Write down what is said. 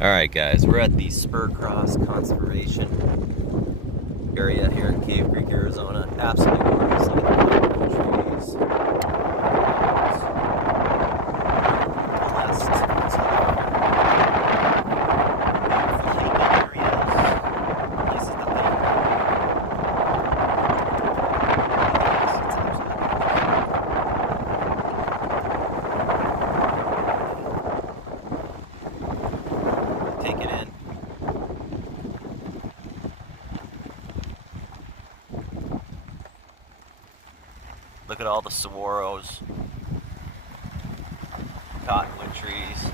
Alright guys, we're at the Spur Conservation area here in Cave Creek, Arizona. Absolutely gorgeous. Look at the trees. Blessed. Beautiful hiking areas. Places to hike. Take it in. Look at all the saguaros, cottonwood trees.